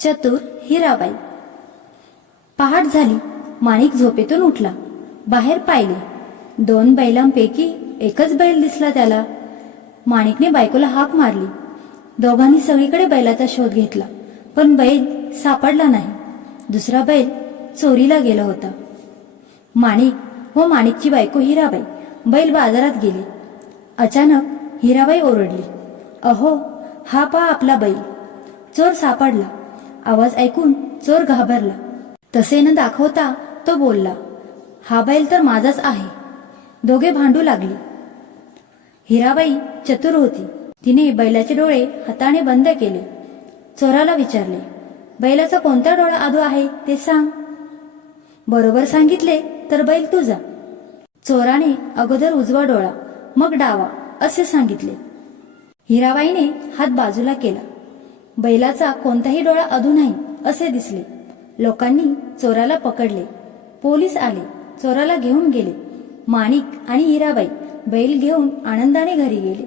चतुर हिराबाई। पहाट झाली, माणिक झोपेतून उठला. बाहेर पाहिले, 2 बैलांपैकी एकच बैल दिसला त्याला. माणिकने बायकोला हाक मारली. दोघांनी सगळीकडे बैलाचा शोध घेतला, पण बैल सापडला नाही. दुसरा बैल चोरीला गेला होता. माणिक व माणिकची बायको हिराबाई बैल बाजारात गेले. अचानक हिराबाई ओरडली, "अहो, हा पहा आपला बैल." चोर सापडला. आवाज ऐकून चोर घाबरला. तसे न दाखवता तो बोलला, "हा बैल तर माझाच आहे." दोघे भांडू लागली. हिराबाई चतुर होती. तिने बैलाचे डोळे हाताने बंद केले. चोराला विचारले, "बैलाचा कोणता डोळा अधू आहे ते सांग." "बरोबर सांगितले तर बैल तुझा." चोराने अगोदर उजवा डोळा मग डावा असे सांगितले. हिराबाईने हात बाजूला केला. बैलाचा कोणताही डोळा अधू नाही असे दिसले. लोकांनी चोराला पकडले. पोलीस आले, चोराला घेऊन गेले. माणिक आणि हिराबाई बैल घेऊन आनंदाने घरी गेले.